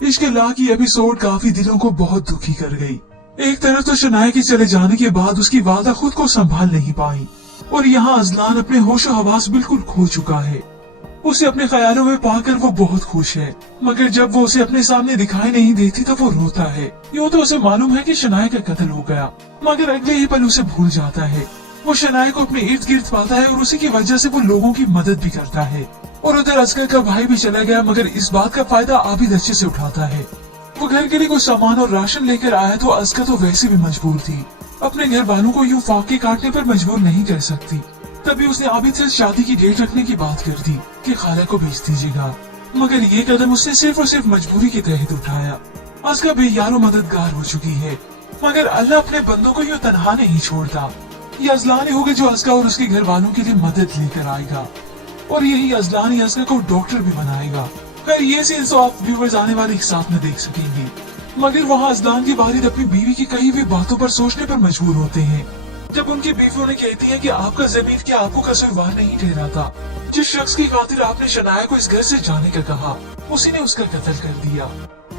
इश्क ला की एपिसोड काफी दिलों को बहुत दुखी कर गई। एक तरफ तो शनाया के चले जाने के बाद उसकी वादा खुद को संभाल नहीं पाई और यहाँ अजलान अपने होशो हवास बिल्कुल खो चुका है। उसे अपने ख्यालों में पाकर वो बहुत खुश है, मगर जब वो उसे अपने सामने दिखाई नहीं देती तो वो रोता है। यूँ तो उसे मालूम है कि शनाया का कत्ल हो गया, मगर अगले ही पल उसे भूल जाता है। वो शनाया को अपने इर्द गिर्द पाता है और उसी की वजह से वो लोगों की मदद भी करता है। और उधर असगर का भाई भी चला गया, मगर इस बात का फायदा आबिद अच्छे से उठाता है। वो घर के लिए कुछ सामान और राशन लेकर आया तो असगर तो वैसे भी मजबूर थी, अपने घर वालों को यूँ फाके काटने पर मजबूर नहीं कर सकती। तभी उसने आबिद से शादी की डेट रखने की बात कर दी कि खाला को भेज दीजिएगा, मगर ये कदम उसने सिर्फ और सिर्फ मजबूरी के तहत उठाया। असगर बेयारो मददगार हो चुकी है, मगर अल्लाह अपने बंदों को यूँ तनहा नहीं छोड़ता। ये अजलान ही होगा जो असगर और उसके घर वालों के लिए मदद लेकर आएगा, और यही अजलान ही असगर को डॉक्टर भी बनाएगा। खैर ये सीन्स आप व्यूवर्स आने वाले हिसाब में देख सकेंगे, मगर वहाँ अजलान की वालिद अपनी बीवी की कही हुई बातों पर सोचने पर मजबूर होते हैं। जब उनकी बीवी उन्हें कहती है कि आपका ज़मीर क्या आपको कसूरवार नहीं ठहराता। जिस शख्स की खातिर आपने शनाया को इस घर से जाने का कहा, उसी ने उसका कत्ल कर दिया।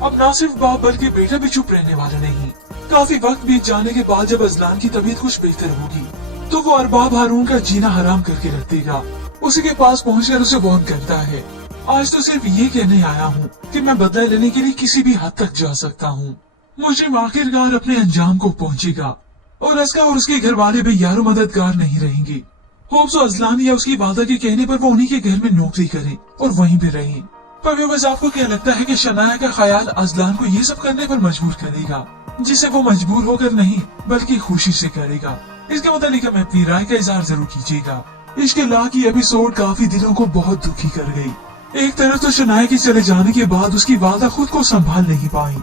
अब न सिर्फ बाप बल्कि बेटा भी चुप रहने वाला नहीं। काफी वक्त बीत जाने के बाद जब अजलान की तबीयत कुछ बेहतर होगी तो वो अरबाब हारून का जीना हराम करके रख देगा। उसी के पास पहुंचकर उसे वार्न करता है, आज तो सिर्फ ये कहने आया हूँ कि मैं बदला लेने के लिए किसी भी हद तक जा सकता हूँ। मुझे आखिरकार अपने अंजाम को पहुँचेगा और असगर और उसके घर वाले भी यारो मददगार नहीं रहेंगे। होप्स अजलान या उसकी वादा के कहने पर वो उन्हीं के घर में नौकरी करें और वहीं पे रहें। पर व्यूअर्स आपको क्या लगता है कि शनाया का ख्याल अजलान को ये सब करने पर मजबूर करेगा, जिसे वो मजबूर होकर नहीं बल्कि खुशी से करेगा? इसके मुताबिक हमें अपनी राय का इजहार जरूर कीजिएगा। इश्क ला की एपिसोड काफी दिलों को बहुत दुखी कर गई। एक तरफ तो शनाया के चले जाने के बाद उसकी वादा खुद को संभाल नहीं पाई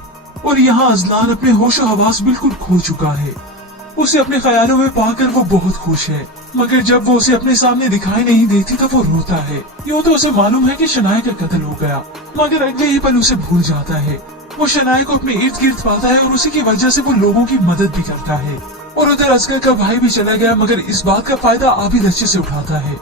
और यहाँ अजलान अपने होशो हवास बिल्कुल खो चुका है। उसे अपने ख्यालों में पाकर वो बहुत खुश है, मगर जब वो उसे अपने सामने दिखाई नहीं देती तो वो रोता है। यूँ तो उसे मालूम है कि शनाया का कत्ल हो गया, मगर अगले ही पल उसे भूल जाता है। वो शनाया को अपने इर्द गिर्द पाता है और उसी की वजह से वो लोगों की मदद भी करता है। और उधर असगर का भाई भी चला गया, मगर इस बात का फायदा आबिद अच्छे से उठाता है।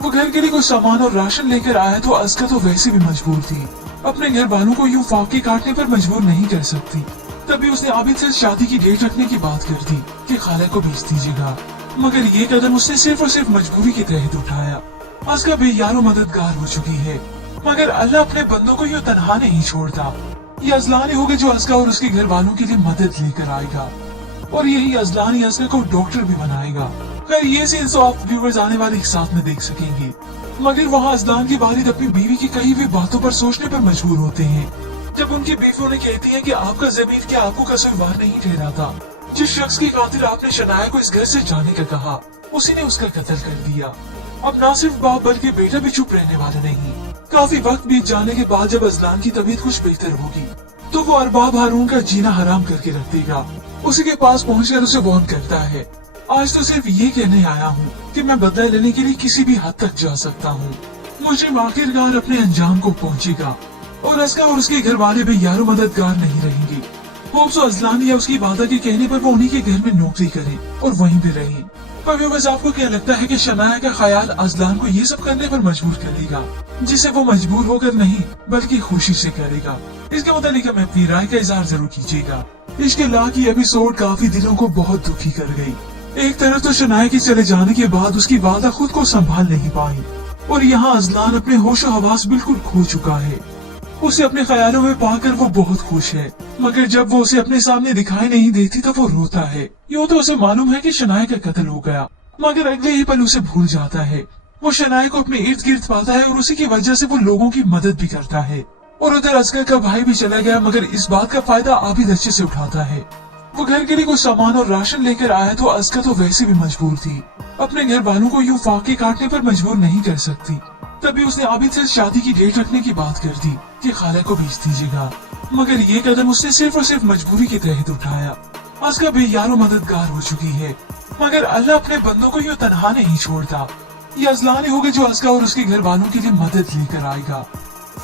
वो घर के लिए कुछ सामान और राशन लेकर आया तो असगर तो वैसे भी मजबूर थी, अपने घर वालों को यूँ फाके काटने पर मजबूर नहीं कर सकती। तभी उसने आबिद से शादी की डेट रखने की बात कर दी कि खाला को भेज दीजिएगा, मगर ये कदम उसने सिर्फ और सिर्फ मजबूरी के तहत उठाया। असगर बेयारो मददगार हो चुकी है, मगर अल्लाह अपने बंदों को यूँ तनहा नहीं छोड़ता। ये अजलान ही होगा जो असगर और उसके घर वालों के लिए मदद लेकर आएगा, और यही अजलान ही असगर को डॉक्टर भी बनाएगा। खैर ये सीन्स आप व्यूवर्स आने वाले हिसाब में देख सकेंगे, मगर वहाँ अजलान की वालिद अपनी बीवी की कही हुई बातों पर सोचने पर मजबूर होते हैं। जब उनकी बीवी उन्हें कहती है कि आपका ज़मीर क्या आपको कसूरवार नहीं ठहराता। जिस शख्स की खातिर आपने शनाया को इस घर से जाने का कहा, उसी ने उसका कत्ल कर दिया। अब न सिर्फ बाप बल्कि बेटा भी चुप रहने वाला नहीं। काफी वक्त बीत जाने के बाद जब अजलान की तबीयत कुछ बेहतर होगी तो वो अरबाब हारून का जीना हराम करके रख देगा। उसी के पास पहुंचकर उसे वार्न करता है, आज तो सिर्फ ये कहने आया हूँ कि मैं बदला लेने के लिए किसी भी हद तक जा सकता हूँ। मुझे आखिरकार अपने अंजाम को पहुँचेगा और असगर और उसके घर वाले भी यारो मददगार नहीं रहेंगे। होप्स अजलान या उसकी वादा के कहने पर वो उन्हीं के घर में नौकरी करे और वहीं पे रहे। पर व्यूअर्स आपको क्या लगता है कि शनाया का ख्याल अजलान को ये सब करने पर मजबूर करेगा, जिसे वो मजबूर होकर नहीं बल्कि खुशी से करेगा? इसके मुताबिक हमें अपनी राय का इजहार जरूर कीजिएगा। इश्क ला की एपिसोड काफी दिलों को बहुत दुखी कर गई। एक तरफ तो शनाया के चले जाने के बाद उसकी वादा खुद को संभाल नहीं पाई और यहाँ अजलान अपने होशो हवास बिल्कुल खो चुका है। उसे अपने ख्यालों में पाकर वो बहुत खुश है, मगर जब वो उसे अपने सामने दिखाई नहीं देती तो वो रोता है। यूँ तो उसे मालूम है कि शनाया का कत्ल हो गया, मगर अगले ही पल उसे भूल जाता है। वो शनाया को अपने इर्द गिर्द पाता है और उसी की वजह से वो लोगों की मदद भी करता है। और उधर असगर का भाई भी चला गया, मगर इस बात का फायदा आबिद अच्छे से उठाता है। वो घर के लिए कुछ सामान और राशन लेकर आया तो असगर तो वैसे भी मजबूर थी, अपने घर वालों को यूँ फाके काटने पर मजबूर नहीं कर सकती। तभी उसने आबिद से शादी की डेट रखने की बात कर दी कि खाला को भेज दीजिएगा, मगर ये कदम उसने सिर्फ और सिर्फ मजबूरी के तहत उठाया। असगर बेयारो मददगार हो चुकी है, मगर अल्लाह अपने बंदों को यूँ तनहा नहीं छोड़ता। ये अजलान ही होगा जो असगर और उसके घर वालों के लिए मदद लेकर आएगा,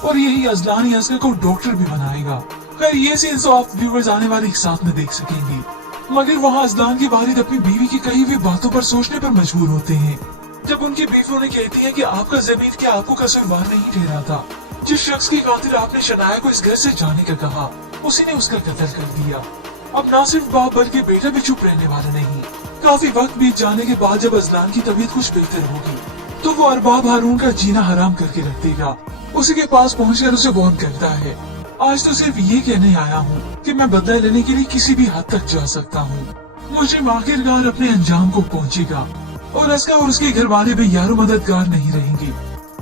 और यही अजलान ही असगर को डॉक्टर भी बनाएगा। खैर ये सीन्स आप व्यूवर्स आने वाले हिसाब में देख सकेंगे, मगर वहाँ अजलान की वालिद अपनी बीवी की कही हुई बातों पर सोचने पर मजबूर होते हैं। जब उनकी बीवी उन्हें कहती है कि आपका ज़मीर क्या आपको कसूरवार नहीं ठहराता। जिस शख्स की खातिर आपने शनाया को इस घर से जाने का कहा, उसी ने उसका कत्ल कर दिया। अब न सिर्फ बाप बल्कि बेटा भी चुप रहने वाला नहीं। काफी वक्त बीत जाने के बाद जब अजलान की तबीयत कुछ बेहतर होगी तो वो अरबाब हारून का जीना हराम करके रख देगा। उसी के पास पहुंचकर उसे वार्न करता है, आज तो सिर्फ ये कहने आया हूँ कि मैं बदला लेने के लिए किसी भी हद तक जा सकता हूँ। मुझे आखिरकार अपने अंजाम को पहुँचेगा और अस्का और उसके घर वाले भी यारो मददगार नहीं रहेंगे।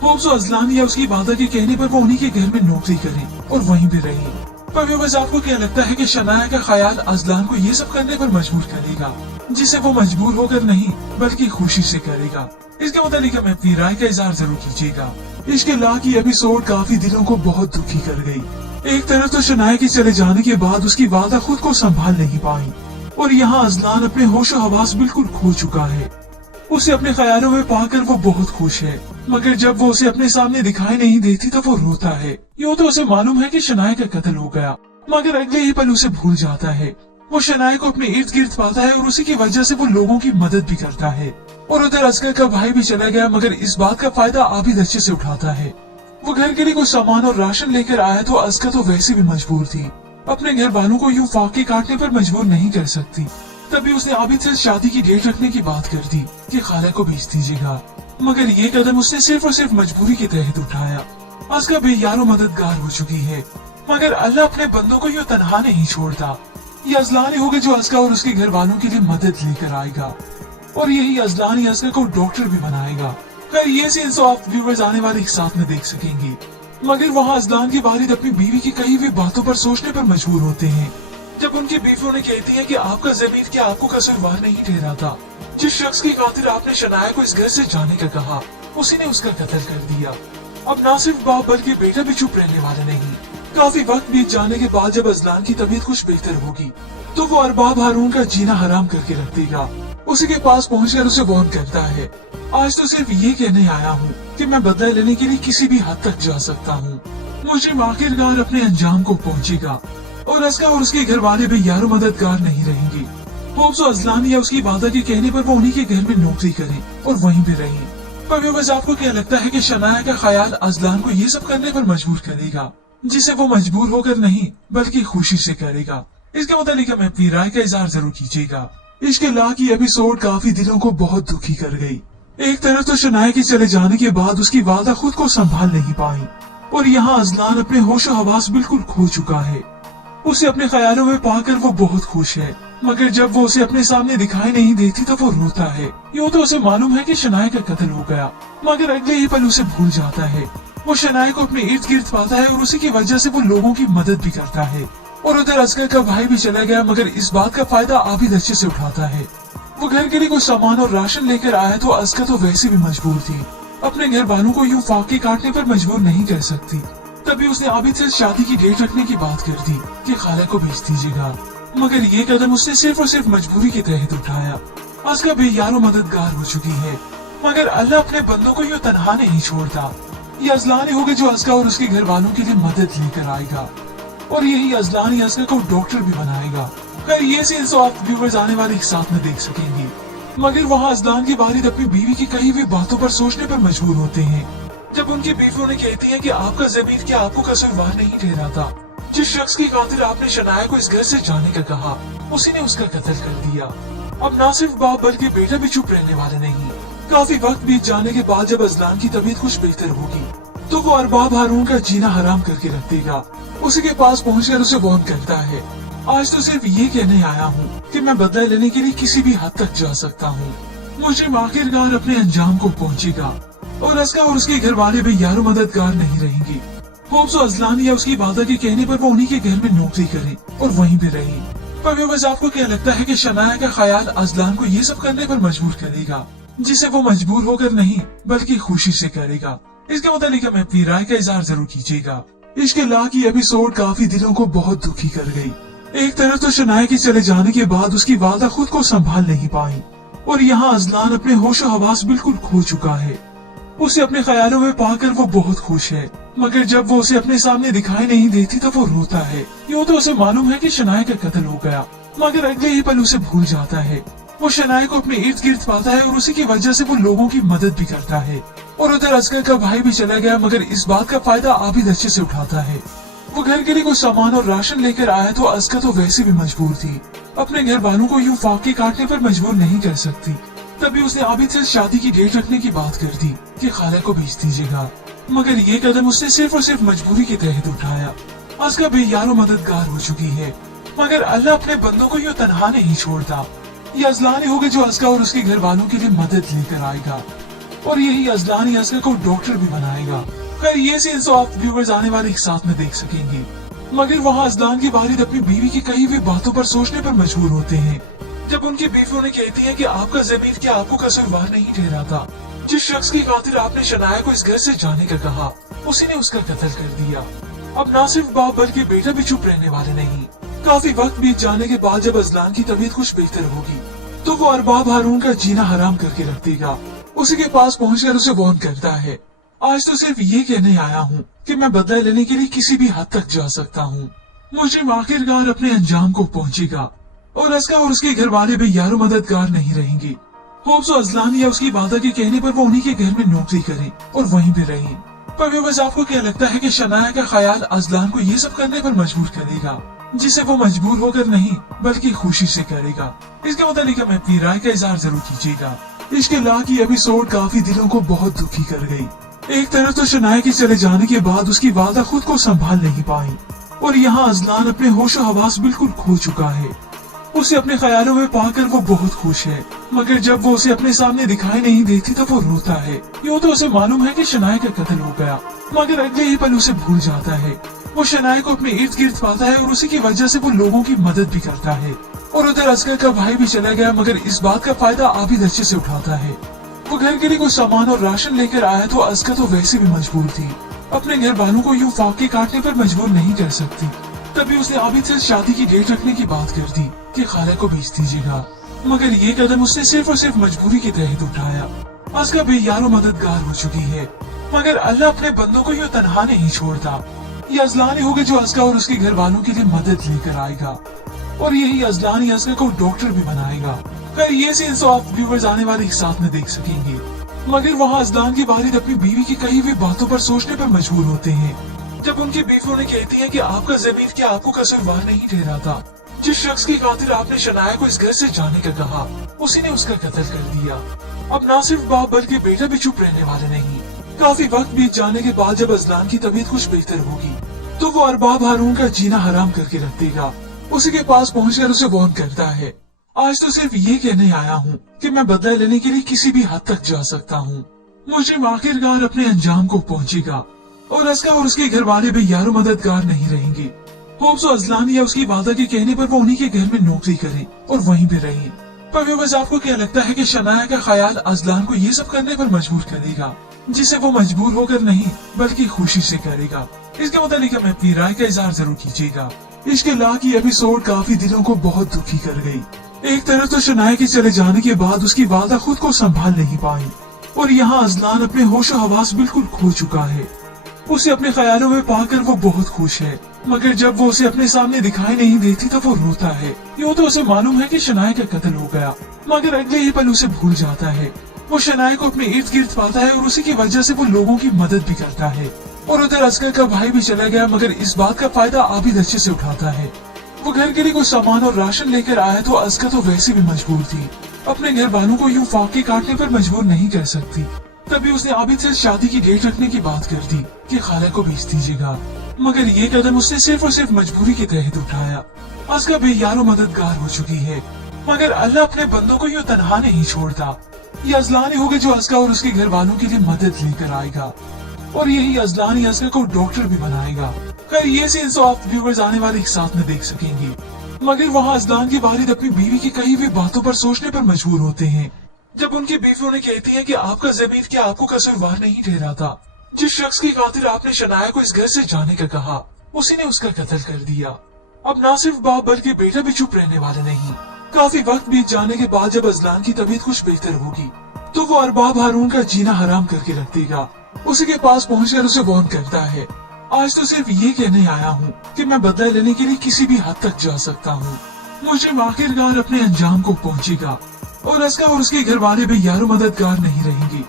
होप्स अजलान या उसकी वादा के कहने पर वो उन्हीं के घर में नौकरी करे और वहीं पे रहे। पर व्यूअर्स, आपको क्या लगता है कि शनाया का ख्याल अजलान को ये सब करने पर मजबूर करेगा, जिसे वो मजबूर होकर नहीं बल्कि खुशी से करेगा? इसके मुताबिक हमें अपनी राय का इजहार जरूर कीजिएगा। इश्क ला की एपिसोड काफी दिलों को बहुत दुखी कर गई। एक तरफ तो शनाया के चले जाने के बाद उसकी वादा खुद को संभाल नहीं पाई और यहाँ अजलान अपने होशो हवास बिल्कुल खो चुका है। उसे अपने ख्यालों में पाकर वो बहुत खुश है, मगर जब वो उसे अपने सामने दिखाई नहीं देती तो वो रोता है। यूँ तो उसे मालूम है कि शनाया का कत्ल हो गया, मगर अगले ही पल उसे भूल जाता है। वो शनाया को अपने इर्द गिर्द पाता है और उसी की वजह से वो लोगों की मदद भी करता है। और उधर अस्कर का भाई भी चला गया, मगर इस बात का फायदा आबिद अच्छे से उठाता है। वो घर के लिए कुछ सामान और राशन लेकर आया तो अस्कर तो वैसे भी मजबूर थी, अपने घर वालों को यूँ फाके काटने पर मजबूर नहीं कर सकती। तभी उसने आबिद से शादी की डेट रखने की बात कर दी कि खाला को भेज दीजिएगा, मगर ये कदम उसने सिर्फ और सिर्फ मजबूरी के तहत उठाया। अस्का बेयारो मददगार हो चुकी है, मगर अल्लाह अपने बंदों को यूँ तनहा नहीं छोड़ता। ये अजलान ही होगा जो अस्का और उसके घर वालों के लिए मदद लेकर आएगा और यही अजलान ही अस्का को डॉक्टर भी बनाएगा। खैर ये सीन्स तो आप व्यूअर्स आने वाले एक साथ में देख सकेंगे, मगर वहाँ अजलान के वालिद अपनी बीवी की कही हुई बातों पर सोचने पर मजबूर होते हैं जब उनकी बीवी उन्हें कहती है कि आपका ज़मीर क्या आपको कसूरवार नहीं ठहराता। जिस शख्स की खातिर आपने शनाया को इस घर से जाने का कहा, उसी ने उसका कत्ल कर दिया। अब न सिर्फ बाप बल्कि बेटा भी चुप रहने वाला नहीं। काफी वक्त बीत जाने के बाद जब अजलान की तबीयत कुछ बेहतर होगी तो वो अरबाब हारून का जीना हराम करके रख देगा। उसी के पास पहुंचकर उसे वार्न करता है, आज तो सिर्फ ये कहने आया हूँ कि मैं बदला लेने के लिए किसी भी हद तक जा सकता हूँ। मुझे आखिरकार अपने अंजाम को पहुँचेगा और अस्का और उसके घर वाले भी यारो मददगार नहीं रहेंगे। होप्स अजलान या उसकी वादा के कहने पर वो उन्हीं के घर में नौकरी करे और वहीं पे रहे। पर व्यूअर्स, आपको क्या लगता है कि शनाया का ख्याल अजलान को ये सब करने पर मजबूर करेगा, जिसे वो मजबूर होकर नहीं बल्कि खुशी से करेगा? इसके मुताबिक हमें अपनी राय का इजहार जरूर कीजिएगा। इश्क ला की एपिसोड काफी दिलों को बहुत दुखी कर गई। एक तरफ तो शनाया के चले जाने के बाद उसकी वादा खुद को संभाल नहीं पाई और यहाँ अजलान अपने होशो हवास बिल्कुल खो चुका है। उसे अपने ख्यालों में पाकर वो बहुत खुश है, मगर जब वो उसे अपने सामने दिखाई नहीं देती तो वो रोता है। यूँ तो उसे मालूम है कि शनाया का कत्ल हो गया, मगर अगले ही पल उसे भूल जाता है। वो शनाया को अपने इर्द गिर्द पाता है और उसी की वजह से वो लोगों की मदद भी करता है। और उधर अस्कर का भाई भी चला गया, मगर इस बात का फायदा आबिद अच्छे से उठाता है। वो घर के लिए कुछ सामान और राशन लेकर आया तो अस्कर तो वैसे भी मजबूर थी, अपने घर वालों को यूँ फाके काटने पर मजबूर नहीं कर सकती। तभी उसने आबिद से शादी की डेट रखने की बात कर दी कि खाला को भेज दीजिएगा, मगर ये कदम उसने सिर्फ और सिर्फ मजबूरी के तहत उठाया। अस्का बेयारो मददगार हो चुकी है, मगर अल्लाह अपने बंदों को यूँ तनहा नहीं छोड़ता। ये अजलान ही होगा जो अस्का और उसके घर वालों के लिए मदद लेकर आएगा और यही अजलान ही अस्का को डॉक्टर भी बनाएगा। खैर ये सीन्स तो आप व्यूअर्स आने वाले एक साथ में देख सकेंगे, मगर वहाँ अजलान के वालिद अपनी बीवी की कही हुई बातों पर सोचने पर मजबूर होते हैं जब उनकी बीवी उन्हें कहती है कि आपका ज़मीर क्या आपको कसूरवार नहीं ठहराता। जिस शख्स की खातिर आपने शनाया को इस घर से जाने का कहा, उसी ने उसका कत्ल कर दिया। अब न सिर्फ बाप बल्कि बेटा भी चुप रहने वाला नहीं। काफी वक्त बीत जाने के बाद जब अजलान की तबीयत कुछ बेहतर होगी तो वो अरबाब हारून का जीना हराम करके रख देगा। उसी के पास पहुंचकर उसे वार्न करता है, आज तो सिर्फ ये कहने आया हूँ कि मैं बदला लेने के लिए किसी भी हद तक जा सकता हूँ। मुझे आखिरकार अपने अंजाम को पहुँचेगा और अस्का और उसके घर वाले भी यारो मददगार नहीं रहेंगे। होप्स अजलान या उसकी वादा के कहने पर वो उन्हीं के घर में नौकरी करे और वहीं पे रहे। पर व्यूअर्स, आपको क्या लगता है कि शनाया का ख्याल अजलान को ये सब करने पर मजबूर करेगा, जिसे वो मजबूर होकर नहीं बल्कि खुशी से करेगा? इसके मुताबिक हमें अपनी राय का इजहार जरूर कीजिएगा। इश्क ला की एपिसोड काफी दिलों को बहुत दुखी कर गई। एक तरफ तो शनाया के चले जाने के बाद उसकी वादा खुद को संभाल नहीं पाई और यहाँ अजलान अपने होशो हवास बिल्कुल खो चुका है। उसे अपने ख्यालों में पाकर वो बहुत खुश है, मगर जब वो उसे अपने सामने दिखाई नहीं देती तो वो रोता है। यूँ तो उसे मालूम है कि शनाया का कत्ल हो गया, मगर अगले ही पल उसे भूल जाता है। वो शनाया को अपने इर्द गिर्द पाता है और उसी की वजह से वो लोगों की मदद भी करता है। और उधर असगर का भाई भी चला गया, मगर इस बात का फायदा आबिद अच्छे से उठाता है। वो घर के लिए कुछ सामान और राशन लेकर आया तो असगर तो वैसे भी मजबूर थी, अपने घर वालों को यूं फाके काटने पर मजबूर नहीं कर सकती। तभी उसने आबिद से शादी की डेट रखने की बात कर दी कि खाला को भेज दीजिएगा, मगर ये कदम उसने सिर्फ और सिर्फ मजबूरी के तहत उठाया। असगर बेयारो मददगार हो चुकी है, मगर अल्लाह अपने बंदों को यूं तनहा नहीं छोड़ता। ये अजलान ही होगा जो असगर और उसके घर वालों के लिए मदद लेकर आएगा, और यही अजलान ही असगर को डॉक्टर भी बनाएगा। खैर ये सीन्स तो आप व्यूवर्स आने वाले एक साथ में देख सकेंगे, मगर वहाँ अजलान के वालिद अपनी बीवी की कही हुई बातों पर सोचने पर मजबूर होते हैं। जब उनकी बीवी उन्हें कहती है कि आपका ज़मीर क्या आपको कसूरवार नहीं ठहराता। जिस शख्स की खातिर आपने शनाया को इस घर से जाने का कहा, उसी ने उसका कत्ल कर दिया। अब ना सिर्फ बाप बल्कि बेटा भी चुप रहने वाले नहीं। काफी वक्त बीत जाने के बाद जब अजलान की तबीयत कुछ बेहतर होगी तो वो अरबाब हारून का जीना हराम करके रख देगा। उसी के पास पहुंचकर उसे वार्न करता है, आज तो सिर्फ ये कहने आया हूँ कि मैं बदला लेने के लिए किसी भी हद तक जा सकता हूँ। मुझे आखिरकार अपने अंजाम को पहुंचेगा और असका और उसके घर वाले भी यारो मददगार नहीं रहेंगे। होप्स अजलान या उसकी वादा के कहने पर वो उन्हीं के घर में नौकरी करे और वहीं पे रहे। पर व्यूअर्स आपको क्या लगता है कि शनाया का ख्याल अजलान को ये सब करने पर मजबूर करेगा, जिसे वो मजबूर होकर नहीं बल्कि खुशी से करेगा? इसके मुताबिक हमें अपनी राय का इजहार जरूर कीजिएगा। इश्क ला की एपिसोड काफी दिलों को बहुत दुखी कर गई। एक तरफ तो शनाया के चले जाने के बाद उसकी वादा खुद को संभाल नहीं पाई, और यहाँ अजलान अपने होशो हवास बिल्कुल खो चुका है। उसे अपने ख्यालों में पाकर वो बहुत खुश है, मगर जब वो उसे अपने सामने दिखाई नहीं देती तो वो रोता है। यूँ तो उसे मालूम है कि शनाया का कत्ल हो गया, मगर अगले ही पल उसे भूल जाता है। वो शनाया को अपने इर्द गिर्द पाता है और उसी की वजह से वो लोगों की मदद भी करता है। और उधर असगर का भाई भी चला गया, मगर इस बात का फायदा आबिद अच्छे से उठाता है। वो घर के लिए कुछ सामान और राशन लेकर आया तो असगर तो वैसे भी मजबूर थी, अपने घर वालों को यूं फाके काटने पर मजबूर नहीं कर सकती। तभी उसने आबिद से शादी की डेट रखने की बात कर दी कि खाला को भेज दीजिएगा, मगर ये कदम उसने सिर्फ और सिर्फ मजबूरी के तहत उठाया। असगर बेयारो मददगार हो चुकी है, मगर अल्लाह अपने बंदों को यूं तनहा नहीं छोड़ता। ये अजलान ही होगा जो असगर और उसके घर वालों के लिए मदद लेकर आएगा, और यही अजलान ही असगर को डॉक्टर भी बनाएगा। खैर ये सीन्स तो आप व्यूवर्स आने वाले एक साथ में देख सकेंगे, मगर वहाँ अजलान के वालिद अपनी बीवी की कही हुई बातों पर सोचने पर मजबूर होते हैं। जब उनकी बीवी उन्हें कहती है कि आपका ज़मीर क्या आपको कसूरवार नहीं ठहराता। जिस शख्स की खातिर आपने शनाया को इस घर से जाने का कहा, उसी ने उसका कत्ल कर दिया। अब ना सिर्फ बाप बल्कि बेटा भी चुप रहने वाले नहीं। काफी वक्त बीत जाने के बाद जब अजलान की तबीयत कुछ बेहतर होगी तो वो अरबाब हारून का जीना हराम करके रख देगा। उसी के पास पहुंचकर उसे वार्न करता है, आज तो सिर्फ ये कहने आया हूँ कि मैं बदला लेने के लिए किसी भी हद तक जा सकता हूँ। मुझे आखिरकार अपने अंजाम को पहुंचेगा, और असगर और उसके घर वाले भी यारो मददगार नहीं रहेंगे। होप्स अजलान या उसकी वादा के कहने पर वो उन्हीं के घर में नौकरी करे और वहीं पे रहे। पर व्यूअर्स आपको क्या लगता है कि शनाया का ख्याल अजलान को ये सब करने पर मजबूर करेगा, जिसे वो मजबूर होकर नहीं बल्कि खुशी से करेगा? इसके मुताबिक हमें अपनी राय का इजहार जरूर कीजिएगा। इश्क ला की एपिसोड काफी दिलों को बहुत दुखी कर गई। एक तरफ तो शनाया के चले जाने के बाद उसकी वादा खुद को संभाल नहीं पाई, और यहाँ अजलान अपने होशो हवास बिल्कुल खो चुका है। उसे अपने ख्यालों में पाकर वो बहुत खुश है, मगर जब वो उसे अपने सामने दिखाई नहीं देती तो वो रोता है। यूँ तो उसे मालूम है कि शनाया का कत्ल हो गया, मगर अगले ही पल उसे भूल जाता है। वो शनाया को अपने इर्द गिर्द पाता है और उसी की वजह से वो लोगों की मदद भी करता है। और उधर असगर का भाई भी चला गया, मगर इस बात का फायदा आबिद अच्छे से उठाता है। वो घर के लिए कुछ सामान और राशन लेकर आया तो असगर तो वैसे भी मजबूर थी, अपने घर वालों को यूं फाके काटने पर मजबूर नहीं कर सकती। तभी उसने आबिद से शादी की डेट रखने की बात कर दी कि खाला को भेज दीजिएगा, मगर ये कदम उसने सिर्फ और सिर्फ मजबूरी के तहत उठाया। असगर बेयारो मददगार हो चुकी है, मगर अल्लाह अपने बंदों को यूं तनहा नहीं छोड़ता। ये अजलान ही होगा जो असगर और उसके घर वालों के लिए मदद लेकर आएगा, और यही अजलान ही असगर को डॉक्टर भी बनाएगा। खैर ये सीन्स तो आप व्यूअर्स आने वाले एक साथ में देख सकेंगे, मगर वहाँ अजलान के वालिद अपनी बीवी की कही हुई बातों पर सोचने पर मजबूर होते हैं। जब उनकी बीवी उन्हें कहती है कि आपका ज़मीर क्या आपको कसूरवार नहीं ठहराता। जिस शख्स की खातिर आपने शनाया को इस घर से जाने का कहा, उसी ने उसका कत्ल कर दिया। अब ना सिर्फ बाप बल्कि बेटा भी चुप रहने वाले नहीं। काफी वक्त बीत जाने के बाद जब अजलान की तबीयत कुछ बेहतर होगी तो वो अरबाब हारून का जीना हराम करके रख देगा। उसी के पास पहुंचकर उसे वार्न करता है, आज तो सिर्फ ये कहने आया हूँ कि मैं बदला लेने के लिए किसी भी हद तक जा सकता हूँ। मुझे आखिरकार अपने अंजाम को पहुंचेगा, और असका और उसके घर वाले भी यारो मददगार नहीं रहेंगे।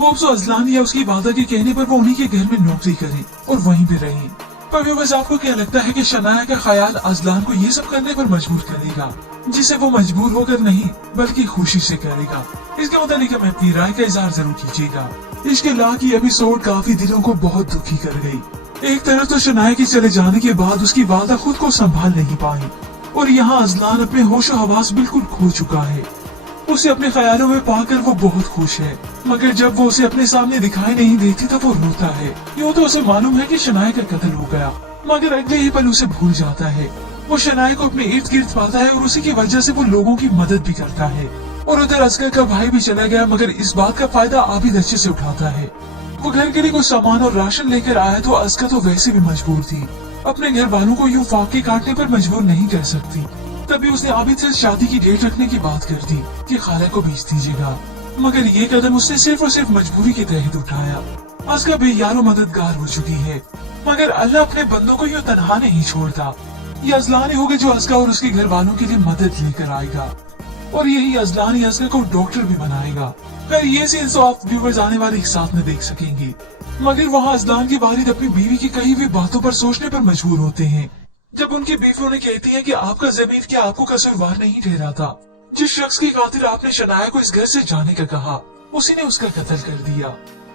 होप्स और अजलान या उसकी वादा के कहने पर वो उन्हीं के घर में नौकरी करे और वहीं पे रहे। पर व्यूअर्स, आपको क्या लगता है कि शनाया का ख्याल अजलान को ये सब करने पर मजबूर करेगा, जिसे वो मजबूर होकर नहीं बल्कि खुशी से करेगा? इसके मुताबिक हमें अपनी राय का इजहार जरूर कीजिएगा। इश्क ला की एपिसोड काफी दिलों को बहुत दुखी कर गई। एक तरफ तो शनाया के चले जाने के बाद उसकी वादा खुद को संभाल नहीं पाई और यहाँ अजलान अपने होशो हवास बिल्कुल खो चुका है। उसे अपने ख्यालों में पाकर वो बहुत खुश है, मगर जब वो उसे अपने सामने दिखाई नहीं देती तो वो रोता है। यूँ तो उसे मालूम है कि शनाया का कत्ल हो गया, मगर अगले ही पल उसे भूल जाता है। वो शनाया को अपने इर्द गिर्द पाता है और उसी की वजह से वो लोगों की मदद भी करता है। और उधर असगर का भाई भी चला गया, मगर इस बात का फायदा आबिद अच्छे से उठाता है। वो घर के लिए कुछ सामान और राशन लेकर आया तो असगर तो वैसे भी मजबूर थी, अपने घर वालों को यूँ फाके काटने पर मजबूर नहीं कर सकती। तभी उसने आबिद से शादी की डेट रखने की बात कर दी कि खाला को भेज दीजिएगा, मगर ये कदम उसने सिर्फ और सिर्फ मजबूरी के तहत उठाया। असगर भी यारो मददगार हो चुकी है, मगर अल्लाह अपने बंदों को यूँ तनहा नहीं छोड़ता। ये अजलान ही होगा जो असगर और उसके घर वालों के लिए मदद लेकर आएगा, और यही अजलान ही असगर को डॉक्टर भी बनाएगा। खैर ये सीन्स आप व्यूअर्स आने वाले एक साथ में देख सकेंगे, मगर वहाँ अजलान के वालिद अपनी बीवी की कही हुई बातों पर सोचने पर मजबूर होते हैं। जब उनकी बीवी उन्हें कहती है कि आपका ज़मीर क्या आपको कसूरवार नहीं ठहराता? जिस शख्स की खातिर आपने शनाया को इस घर से जाने का कहा, उसी ने उसका कत्ल कर दिया।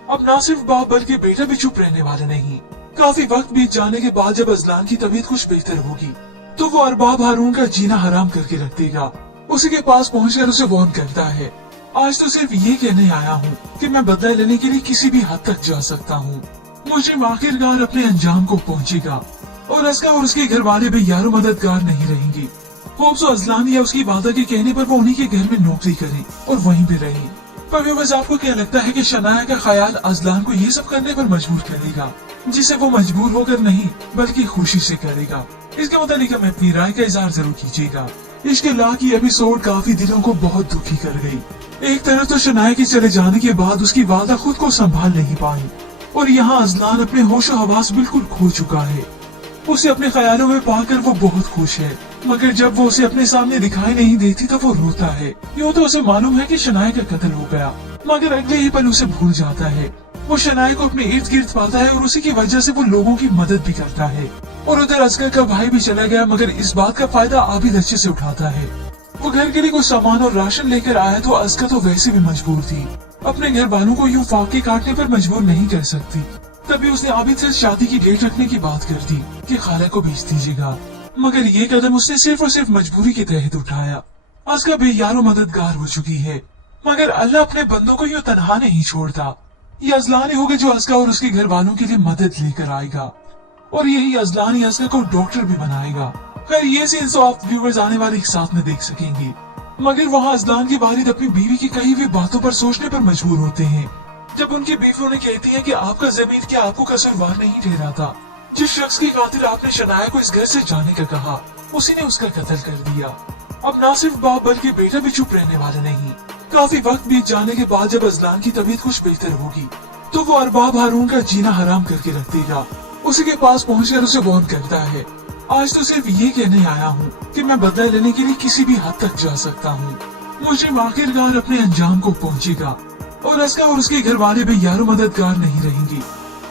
अब न सिर्फ बाप बल्कि बेटा भी चुप रहने वाला नहीं। काफी वक्त बीत जाने के बाद जब अजलान की तबीयत कुछ बेहतर होगी तो वो अरबाब हारून का जीना हराम करके रख देगा। उसी के पास पहुंचकर उसे वार्न करता है, आज तो सिर्फ ये कहने आया हूँ कि मैं बदला लेने के लिए किसी भी हद तक जा सकता हूँ। मुजरिम आखिरकार अपने अंजाम को पहुँचेगा और असगर और उसके घर वाले भी यारो मददगार नहीं रहेंगे। होप्स और अजलान या उसकी वादा के कहने पर वो उन्हीं के घर में नौकरी करे और वहीं पे रहे। पर व्यूअर्स, आपको क्या लगता है कि शनाया का ख्याल अजलान को ये सब करने पर मजबूर करेगा, जिसे वो मजबूर होकर नहीं बल्कि खुशी से करेगा? इसके मुताबिक हमें अपनी राय का इजहार जरूर कीजिएगा। इश्क ला की एपिसोड काफी दिलों को बहुत दुखी कर गई। एक तरफ तो शनाया के चले जाने के बाद उसकी वादा खुद को संभाल नहीं पाई और यहाँ अजलान अपने होशो हवास बिल्कुल खो चुका है। उसे अपने ख्यालों में पाकर वो बहुत खुश है, मगर जब वो उसे अपने सामने दिखाई नहीं देती तो वो रोता है। यूँ तो उसे मालूम है कि शनाया का कत्ल हो गया, मगर अगले ही पल उसे भूल जाता है। वो शनाया को अपने इर्द गिर्द पाता है और उसी की वजह से वो लोगों की मदद भी करता है। और उधर असगर का भाई भी चला गया, मगर इस बात का फायदा आबिद अच्छे से उठाता है। वो घर के लिए कुछ सामान और राशन लेकर आया तो असगर तो वैसे भी मजबूर थी, अपने घर वालों को यूँ फाके काटने पर मजबूर नहीं कर सकती। तभी उसने आबिद से शादी की डेट रखने की बात कर दी कि खाला को भेज दीजिएगा, मगर ये कदम उसने सिर्फ और सिर्फ मजबूरी के तहत उठाया। असगर भी यारो मददगार हो चुकी है, मगर अल्लाह अपने बंदों को यूँ तनहा नहीं छोड़ता। ये अजलान ही होगा जो असगर और उसके घर वालों के लिए मदद लेकर आएगा, और यही अजलान ही असगर को डॉक्टर भी बनाएगा। खैर ये सीन्स तो आप व्यूअर्स आने वाले एक साथ में देख सकेंगे, मगर वहाँ अजलान के वालिद अपनी बीवी की कही हुई बातों पर सोचने पर मजबूर होते हैं। जब उनकी बीवी उन्हें कहती है कि आपका ज़मीर क्या आपको कसूरवार नहीं ठहराता? जिस शख्स की खातिर आपने शनाया को इस घर से जाने का कहा, उसी ने उसका कत्ल कर दिया। अब न सिर्फ बाप बल्कि बेटा भी चुप रहने वाला नहीं। काफी वक्त बीत जाने के बाद जब अजलान की तबीयत कुछ बेहतर होगी तो वो अरबाब हारून का जीना हराम करके रख देगा। उसी के पास पहुंचकर उसे वार्न करता है, आज तो सिर्फ ये कहने आया हूँ कि मैं बदला लेने के लिए किसी भी हद तक जा सकता हूँ। मुजरिम आखिरकार अपने अंजाम को पहुंचेगा और असगर और उसके घर वाले भी यारो मददगार नहीं रहेंगे।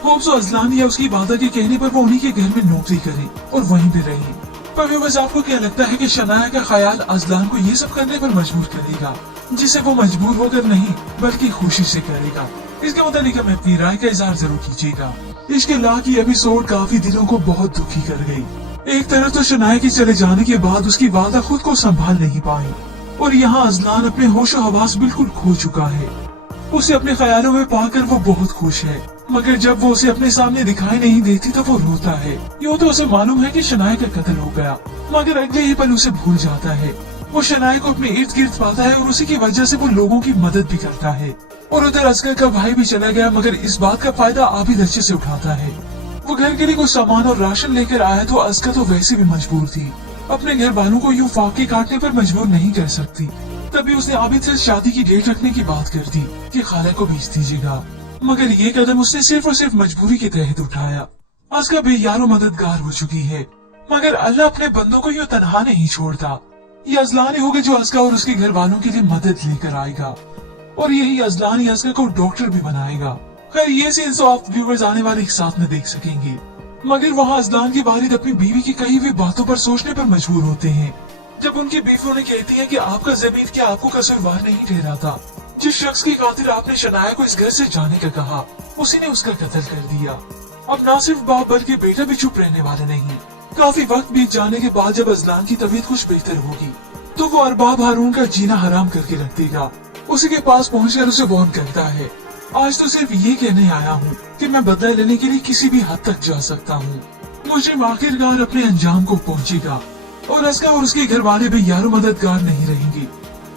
होप्स और अजलान या उसकी वादा के कहने पर वो उन्हीं के घर में नौकरी करे और वहीं पे रहे। पर व्यूअर्स, आपको क्या लगता है कि शनाया का ख्याल अजलान को ये सब करने पर मजबूर करेगा, जिसे वो मजबूर होकर नहीं बल्कि खुशी से करेगा? इसके मुताबिक हमें अपनी राय का इजहार जरूर कीजिएगा। इश्क ला की एपिसोड काफी दिलों को बहुत दुखी कर गई। एक तरफ तो शनाया के चले जाने के बाद उसकी वादा खुद को संभाल नहीं पाई और यहाँ अजलान अपने होशो हवास बिल्कुल खो चुका है। उसे अपने ख्यालों में पाकर वो बहुत खुश है, मगर जब वो उसे अपने सामने दिखाई नहीं देती तो वो रोता है। यूँ तो उसे मालूम है कि शनाया का कत्ल हो गया, मगर अगले ही पल उसे भूल जाता है। वो शनाया को अपने इर्द गिर्द पाता है और उसी की वजह से वो लोगों की मदद भी करता है। और उधर असगर का भाई भी चला गया, मगर इस बात का फायदा आबिद अच्छे से उठाता है। वो घर के लिए कुछ सामान और राशन लेकर आया तो असगर तो वैसे भी मजबूर थी, अपने घर वालों को यूँ फाके काटने पर मजबूर नहीं कर सकती। तभी उसने आबिद से शादी की डेट रखने की बात कर दी कि खाला को भेज दीजिएगा, मगर ये कदम उसने सिर्फ और सिर्फ मजबूरी के तहत उठाया। असगर भी यारो मददगार हो चुकी है, मगर अल्लाह अपने बंदों को यूँ तनहा नहीं छोड़ता। ये अजलान ही होगा जो अस्का और उसके घर वालों के लिए मदद लेकर आएगा, और यही अजलान ही अस्का को डॉक्टर भी बनाएगा। खैर ये सीन्स तो आप व्यूवर्स आने वाले एक साथ में देख सकेंगे। मगर वहाँ अजलान के वालिद अपनी बीवी की कही हुई बातों पर सोचने पर मजबूर होते हैं, जब उनकी बीवी उन्हें कहती है कि आपका ज़मीर क्या आपको कसूरवार नहीं ठहराता। जिस शख्स की खातिर आपने शनाया को इस घर से जाने का कहा, उसी ने उसका कत्ल कर दिया। अब ना सिर्फ बाप बल्कि बेटा भी चुप रहने वाले नहीं। काफी वक्त बीत जाने के बाद जब अजलान की तबीयत कुछ बेहतर होगी तो वो अरबाब हारून का जीना हराम करके रख देगा। उसी के पास पहुंचकर उसे वार्न करता है, आज तो सिर्फ ये कहने आया हूँ कि मैं बदला लेने के लिए किसी भी हद तक जा सकता हूँ। मुजरिम आखिरकार अपने अंजाम को पहुँचेगा और अस्का और उसके घर वाले भी यारो मददगार नहीं रहेंगे।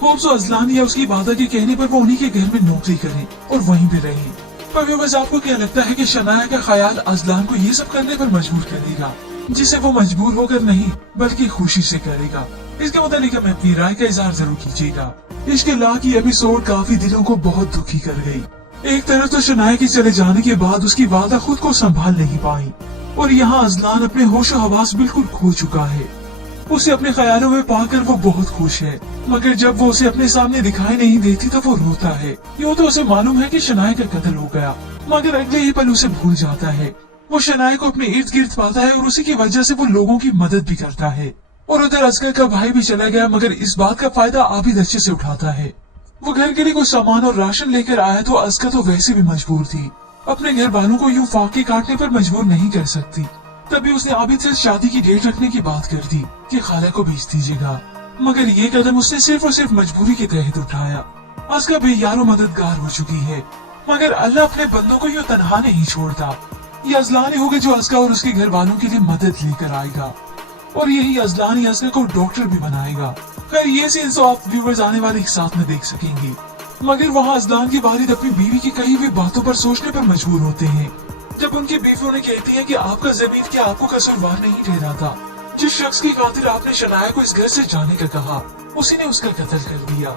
होप्स अजलान या उसकी वादा के कहने पर वो उन्हीं के घर में नौकरी करें और वहीं पे रहें। पर व्यूअर्स आपको क्या लगता है कि शनाया का ख्याल अजलान को ये सब करने पर मजबूर करेगा, जिसे वो मजबूर होकर नहीं बल्कि खुशी से करेगा? इसके मुताबिक हमें अपनी राय का इजहार जरूर कीजिएगा। इश्क ला की एपिसोड काफी दिलों को बहुत दुखी कर गई। एक तरफ तो शनाया के चले जाने के बाद उसकी वादा खुद को संभाल नहीं पाई, और यहाँ अजलान अपने होशो हवास बिल्कुल खो चुका है। उसे अपने ख्यालों में पाकर वो बहुत खुश है, मगर जब वो उसे अपने सामने दिखाई नहीं देती तो वो रोता है। यूँ तो उसे मालूम है कि शनाया का कत्ल हो गया, मगर अगले ही पल उसे भूल जाता है। वो शनाया को अपने इर्द गिर्द पाता है और उसी की वजह से वो लोगों की मदद भी करता है। और उधर अस्कर का भाई भी चला गया, मगर इस बात का फायदा आबिद अच्छे से उठाता है। वो घर के लिए कुछ सामान और राशन लेकर आया तो अस्कर तो वैसे भी मजबूर थी, अपने घर वालों को यूँ फाके काटने पर मजबूर नहीं कर सकती। तभी उसने आबिद से शादी की डेट रखने की बात कर दी कि खाला को भेज दीजिएगा, मगर ये कदम उसने सिर्फ और सिर्फ मजबूरी के तहत उठाया। अस्कर बेयारो मददगार हो चुकी है, मगर अल्लाह अपने बंदों को यूँ तनहा नहीं छोड़ता। ये अजलान ही होगा जो अस्का और उसके घर वालों के लिए मदद लेकर आएगा, और यही अजलान ही अस्का को डॉक्टर भी बनाएगा। खैर ये सीन्स तो आप व्यूवर्स आने वाले एक साथ में देख सकेंगे। मगर वहाँ अजलान के वालिद अपनी बीवी की कही हुई बातों पर सोचने पर मजबूर होते हैं, जब उनकी बीवी उन्हें कहती है कि आपका ज़मीर क्या आपको कसूरवार नहीं ठहराता। जिस शख्स की खातिर आपने शनाया को इस घर से जाने का कहा, उसी ने उसका कत्ल कर दिया।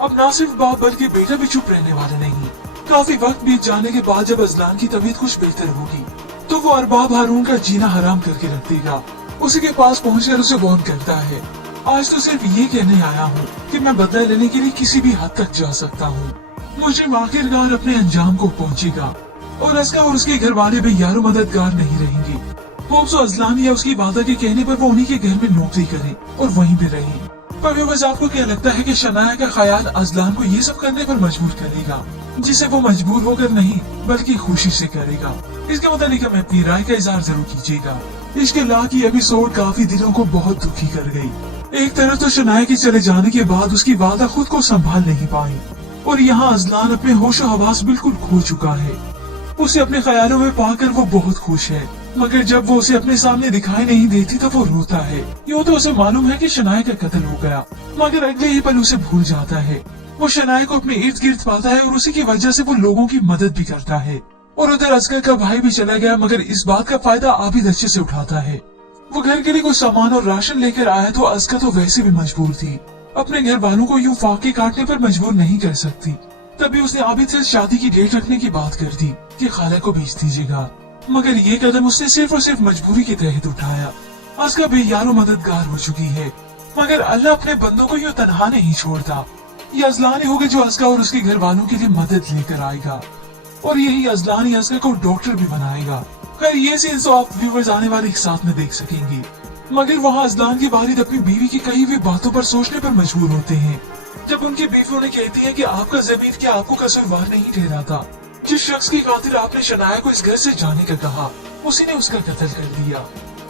अब ना सिर्फ बाप बल्कि बेटा भी चुप रहने वाले नहीं। काफी वक्त बीत जाने के बाद जब अजलान की तबीयत कुछ बेहतर होगी तो वो अरबाब हारून का जीना हराम करके रख देगा। उसी के पास पहुंचकर उसे वार्न करता है, आज तो सिर्फ ये कहने आया हूँ कि मैं बदला लेने के लिए किसी भी हद तक जा सकता हूँ। मुजरिम आखिरकार अपने अंजाम को पहुंचेगा और अस्का और उसके घर वाले भी यारो मददगार नहीं रहेंगे। होप्स अजलान या उसकी वादा के कहने पर वो उन्हीं के घर में नौकरी करे और वहीं पे रहे। पर व्यूअर्स आपको क्या लगता है कि शनाया का ख्याल अजलान को ये सब करने पर मजबूर करेगा, जिसे वो मजबूर होकर नहीं बल्कि खुशी से करेगा? इसके मुताबिक हमें अपनी राय का इजहार जरूर कीजिएगा। इश्क ला की एपिसोड काफी दिलों को बहुत दुखी कर गई। एक तरफ तो शनाया के चले जाने के बाद उसकी वादा खुद को संभाल नहीं पाई, और यहाँ अजलान अपने होशो हवास बिल्कुल खो चुका है। उसे अपने ख्यालों में पाकर वो बहुत खुश है, मगर जब वो उसे अपने सामने दिखाई नहीं देती तो वो रोता है। यूँ तो उसे मालूम है कि शनाया का कत्ल हो गया, मगर अगले ही पल उसे भूल जाता है। वो शनाया को अपने इर्द गिर्द पाता है और उसी की वजह से वो लोगों की मदद भी करता है। और उधर अस्कर का भाई भी चला गया, मगर इस बात का फायदा आबिद अच्छे से उठाता है। वो घर के लिए कुछ सामान और राशन लेकर आया तो अस्कर तो वैसे भी मजबूर थी, अपने घर वालों को यूँ फाके काटने पर मजबूर नहीं कर सकती। तभी उसने आबिद से शादी की डेट रखने की बात कर दी कि खाला को भेज दीजिएगा, मगर ये कदम उसने सिर्फ और सिर्फ मजबूरी के तहत उठाया। अस्का बेयारो मददगार हो चुकी है, मगर अल्लाह अपने बंदों को यूँ तनहा नहीं छोड़ता। ये अजलान ही होगा जो अस्का और उसके घर वालों के लिए मदद लेकर आएगा, और यही अजलान ही अस्का को डॉक्टर भी बनाएगा। खैर ये सीन्स तो आप व्यूवर्स आने वाले एक साथ में देख सकेंगे। मगर वहाँ अजलान के वालिद अपनी बीवी की कही हुई बातों पर सोचने पर मजबूर होते हैं, जब उनकी बीवी उन्हें कहती है कि आपका ज़मीर क्या आपको कसूरवार नहीं ठहराता। जिस शख्स की खातिर आपने शनाया को इस घर से जाने का कहा, उसी ने उसका कत्ल कर दिया।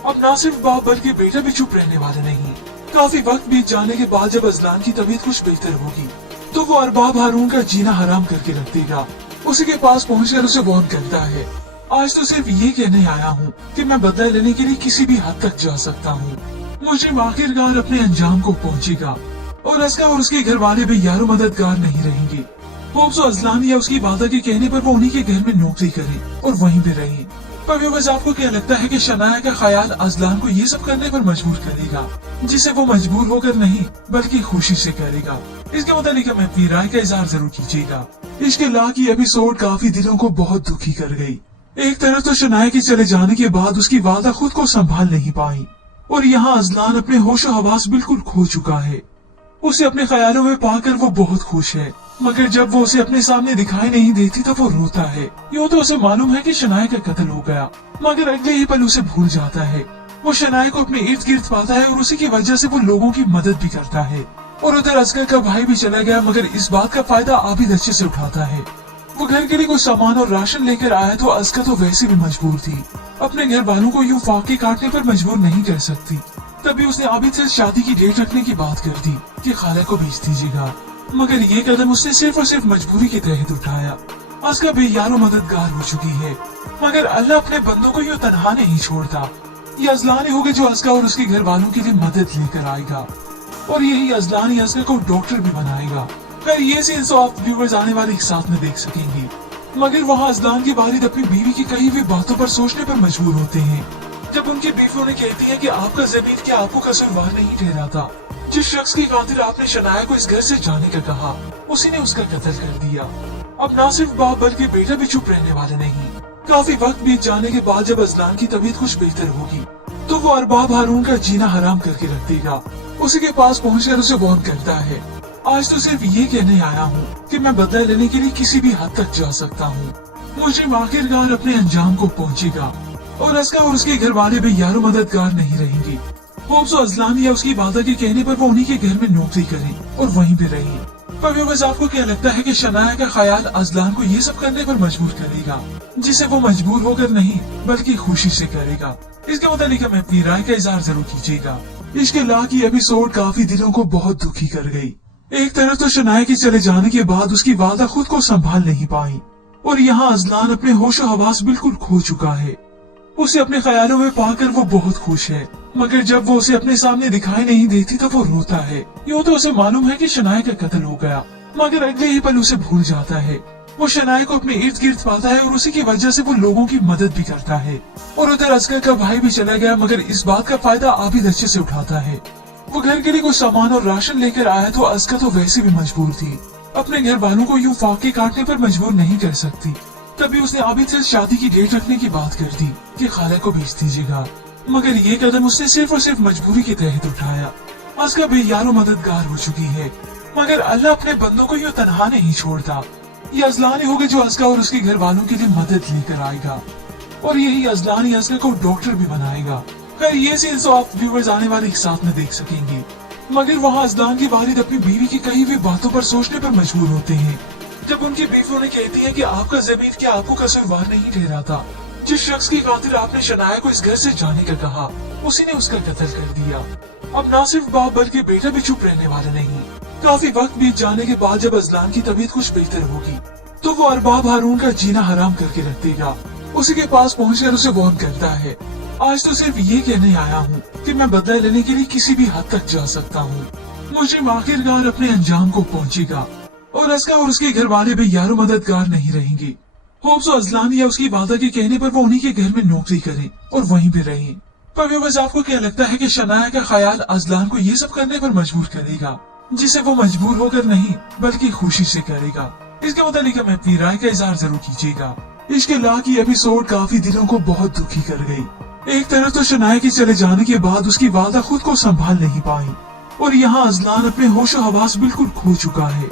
अब ना सिर्फ बाप बल्कि बेटा भी चुप रहने वाले नहीं। काफी वक्त बीत जाने के बाद जब अजलान की तबीयत कुछ बेहतर होगी तो वो अरबाब हारून का जीना हराम करके रख देगा। उसी के पास पहुंचकर उसे वार्न करता है, आज तो सिर्फ ये कहने आया हूँ कि मैं बदला लेने के लिए किसी भी हद तक जा सकता हूँ। मुजरिम आखिरकार अपने अंजाम को पहुंचेगा और अस्का और उसके घर वाले भी यारो मददगार नहीं रहेंगे। होप्स अजलान या उसकी वादा के कहने पर वो उन्हीं के घर में नौकरी करे और वहीं पे रहे। पर व्यूअर्स आपको क्या लगता है कि शनाया का ख्याल अजलान को ये सब करने पर मजबूर करेगा, जिसे वो मजबूर होकर नहीं बल्कि खुशी से करेगा? इसके मुताबिक हमें अपनी राय का इजहार जरूर कीजिएगा। इश्क ला की एपिसोड काफी दिलों को बहुत दुखी कर गई। एक तरफ तो शनाया के चले जाने के बाद उसकी वादा खुद को संभाल नहीं पाई, और यहाँ अजलान अपने होशो हवास बिल्कुल खो चुका है। उसे अपने ख्यालों में पाकर वो बहुत खुश है, मगर जब वो उसे अपने सामने दिखाई नहीं देती तो वो रोता है। यूँ तो उसे मालूम है कि शनाया का कत्ल हो गया, मगर अगले ही पल उसे भूल जाता है। वो शनाया को अपने इर्द गिर्द पाता है और उसी की वजह से वो लोगों की मदद भी करता है। और उधर असगर का भाई भी चला गया, मगर इस बात का फायदा आबिद अच्छे से उठाता है। वो घर के लिए कोई सामान और राशन लेकर आया तो असगर तो वैसे भी मजबूर थी, अपने घर वालों को यूँ फाके काटने पर मजबूर नहीं कर सकती। तभी उसने आबिद से शादी की डेट रखने की बात कर दी कि खाला को भेज दीजिएगा, मगर ये कदम उसने सिर्फ और सिर्फ मजबूरी के तहत उठाया। असगर बेयारो मददगार हो चुकी है, मगर अल्लाह अपने बंदों को यूँ तनहा नहीं छोड़ता। ये अजलान ही होगा जो असगर और उसके घर वालों के लिए मदद लेकर आएगा, और यही अजलान ही असगर को डॉक्टर भी बनाएगा। खैर ये सीन्स आप व्यूअर्स आने वाले साथ में देख सकेंगे, मगर वहाँ अजलान की वालिद अपनी बीवी की कही हुई बातों पर सोचने पर मजबूर होते हैं। जब उनकी बीवी उन्हें कहती है कि आपका ज़मीर क्या आपको कसूरवार नहीं ठहराता। जिस शख्स की खातिर आपने शनाया को इस घर से जाने का कहा, उसी ने उसका कत्ल कर दिया। अब न सिर्फ बाप बल्कि बेटा भी चुप रहने वाले नहीं। काफी वक्त बीत जाने के बाद जब अजलान की तबीयत कुछ बेहतर होगी तो वो अरबाब हारून का जीना हराम करके रख देगा। उसी के पास पहुंचकर उसे वार्न करता है, आज तो सिर्फ ये कहने आया हूँ कि मैं बदला लेने के लिए किसी भी हद तक जा सकता हूँ। मुझे आखिरकार अपने अंजाम को पहुँचेगा और असगर और उसके घर वाले भी यारो मददगार नहीं रहेंगे। होप्स अजलान या उसकी वादा के कहने पर वो उन्हीं के घर में नौकरी करे और वहीं पे रहे। पर व्यूअर्स आपको क्या लगता है कि शनाया का ख्याल अजलान को ये सब करने पर मजबूर करेगा, जिसे वो मजबूर होकर नहीं बल्कि खुशी से करेगा? इसके मुताबिक हमें अपनी राय का इजहार जरूर कीजिएगा। इश्क ला की एपिसोड काफी दिलों को बहुत दुखी कर गई। एक तरफ तो शनाया के चले जाने के बाद उसकी वादा खुद को संभाल नहीं पाई, और यहाँ अजलान अपने होशो हवास बिल्कुल खो चुका है। उसे अपने ख्यालों में पाकर वो बहुत खुश है, मगर जब वो उसे अपने सामने दिखाई नहीं देती तो वो रोता है। यूँ तो उसे मालूम है कि शनाया का कत्ल हो गया, मगर अगले ही पल उसे भूल जाता है। वो शनाया को अपने इर्द गिर्द पाता है और उसी की वजह से वो लोगों की मदद भी करता है। और उधर असगर का भाई भी चला गया, मगर इस बात का फायदा आबिद अच्छे से उठाता है। वो घर के लिए कोई सामान और राशन लेकर आया तो असगर तो वैसे भी मजबूर थी, अपने घर वालों को यूँ फाके काटने पर मजबूर नहीं कर सकती। तभी उसने आबिद से शादी की डेट रखने की बात कर दी कि खाला को भेज दीजिएगा, मगर ये कदम उसने सिर्फ और सिर्फ मजबूरी के तहत उठाया। असगर बेयारो मददगार हो चुकी है, मगर अल्लाह अपने बंदों को यूँ तनहा नहीं छोड़ता। ये अजलान ही होगा जो असगर और उसके घर वालों के लिए मदद लेकर आएगा, और यही अजलान ही असगर को डॉक्टर भी बनाएगा। खैर ये सीन्स आप व्यूअर्स आने वाले साथ में देख सकेंगे, मगर वहाँ अजलान की वालिद अपनी बीवी की कही हुई बातों पर सोचने पर मजबूर होते हैं। जब उनकी बीवी उन्हें कहती है कि आपका ज़मीर क्या आपको कसूरवार नहीं ठहराता। जिस शख्स की खातिर आपने शनाया को इस घर से जाने का कहा, उसी ने उसका कत्ल कर दिया। अब न सिर्फ बाप बल्कि बेटा भी चुप रहने वाले नहीं। काफी वक्त बीत जाने के बाद जब अजलान की तबीयत कुछ बेहतर होगी तो वो अरबाब हारून का जीना हराम करके रख देगा। उसी के पास पहुंचकर उसे वार्न करता है, आज तो सिर्फ ये कहने आया हूँ कि मैं बदला लेने के लिए किसी भी हद तक जा सकता हूँ। मुझे आखिरकार अपने अंजाम को पहुँचेगा, और असगर और उसके घर वाले भी यारो मददगार नहीं रहेंगे। होप्स अजलान या उसकी वादा के कहने पर वो उन्हीं के घर में नौकरी करे और वहीं पे रहे। पर व्यूअर्स आपको क्या लगता है कि शनाया का ख्याल अजलान को ये सब करने पर मजबूर करेगा, जिसे वो मजबूर होकर नहीं बल्कि खुशी से करेगा? इसके मुताबिक हमें अपनी राय का इजहार जरूर कीजिएगा। इश्क ला की एपिसोड काफी दिलों को बहुत दुखी कर गई। एक तरफ तो शनाया के चले जाने के बाद उसकी वादा खुद को संभाल नहीं पाई, और यहाँ अजलान अपने होशो हवास बिल्कुल खो चुका है।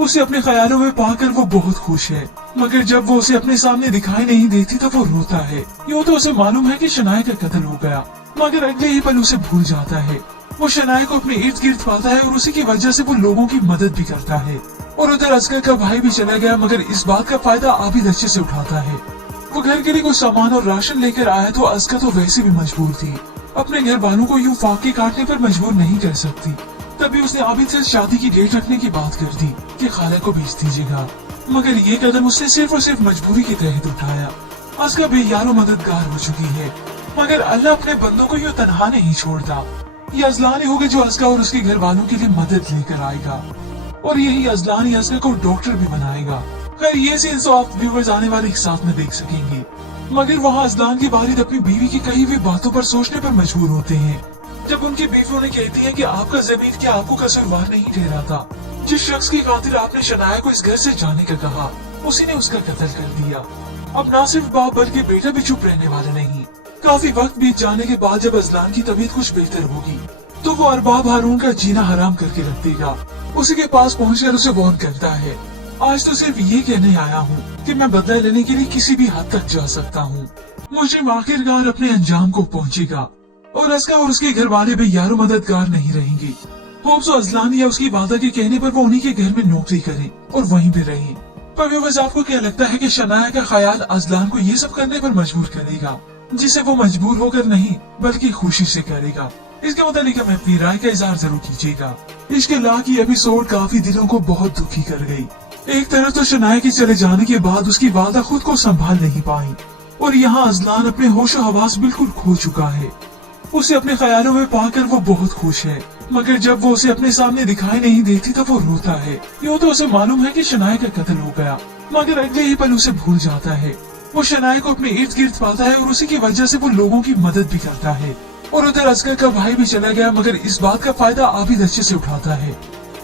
उसे अपने ख्यालों में पाकर वो बहुत खुश है, मगर जब वो उसे अपने सामने दिखाई नहीं देती तो वो रोता है। यूँ तो उसे मालूम है कि शनाया का कत्ल हो गया, मगर अगले ही पल उसे भूल जाता है। वो शनाया को अपने इर्द गिर्द पाता है और उसी की वजह से वो लोगों की मदद भी करता है। और उधर असगर का भाई भी चला गया, मगर इस बात का फायदा आबिद अच्छे से उठाता है। वो घर के लिए कोई सामान और राशन लेकर आया तो असगर तो वैसे भी मजबूर थी, अपने घर वालों को यूँ फाके काटने पर मजबूर नहीं कर सकती। तभी उसने आबिद से शादी की डेट रखने की बात कर दी कि खाला को भेज दीजिएगा, मगर ये कदम उसने सिर्फ और सिर्फ मजबूरी के तहत उठाया। असगर बेयारो मददगार हो चुकी है, मगर अल्लाह अपने बंदों को यूँ तनहा नहीं छोड़ता। ये अजलान ही होगा जो असगर और उसके घर वालों के लिए मदद लेकर आएगा, और यही अजलान ही असगर को डॉक्टर भी बनाएगा। खैर ये सीन्स आप व्यूअर्स आने वाले साथ में देख सकेंगे, मगर वहाँ अजलान की वालिद अपनी बीवी की कही हुई बातों पर सोचने पर मजबूर होते हैं। जब उनकी बीवी उन्हें कहती है कि आपका ज़मीर क्या आपको कसूरवार नहीं ठहराता। जिस शख्स की खातिर आपने शनाया को इस घर से जाने का कहा, उसी ने उसका कत्ल कर दिया। अब न सिर्फ बाप बल्कि बेटा भी चुप रहने वाले नहीं। काफी वक्त बीत जाने के बाद जब अजलान की तबीयत कुछ बेहतर होगी तो वो अरबाब हारून का जीना हराम करके रख देगा। उसी के पास पहुंचकर उसे वार्न करता है, आज तो सिर्फ ये कहने आया हूँ कि मैं बदला लेने के लिए किसी भी हद तक जा सकता हूँ। मुझे आखिरकार अपने अंजाम को पहुँचेगा और अस्का और उसके घर वाले भी यारो मददगार नहीं रहेंगे। होप्स और अजलान या उसकी वादा के कहने पर वो उन्हीं के घर में नौकरी करे और वहीं पे रहे। पर व्यूअर्स, आपको क्या लगता है कि शनाया का ख्याल अजलान को ये सब करने पर मजबूर करेगा, जिसे वो मजबूर होकर नहीं बल्कि खुशी से करेगा? इसके मुताबिक हमें अपनी राय का इजहार जरूर कीजिएगा। इश्क ला की एपिसोड काफी दिलों को बहुत दुखी कर गई। एक तरफ तो शनाया के चले जाने के बाद उसकी वादा खुद को संभाल नहीं पाई और यहाँ अजलान अपने होशो हवास बिल्कुल खो चुका है। उसे अपने ख्यालों में पाकर वो बहुत खुश है, मगर जब वो उसे अपने सामने दिखाई नहीं देती तो वो रोता है। यूँ तो उसे मालूम है कि शनाया का कत्ल हो गया, मगर अगले ही पल उसे भूल जाता है। वो शनाया को अपने इर्द गिर्द पाता है और उसी की वजह से वो लोगों की मदद भी करता है। और उधर अस्कर का भाई भी चला गया, मगर इस बात का फायदा आबिद अच्छे से उठाता है।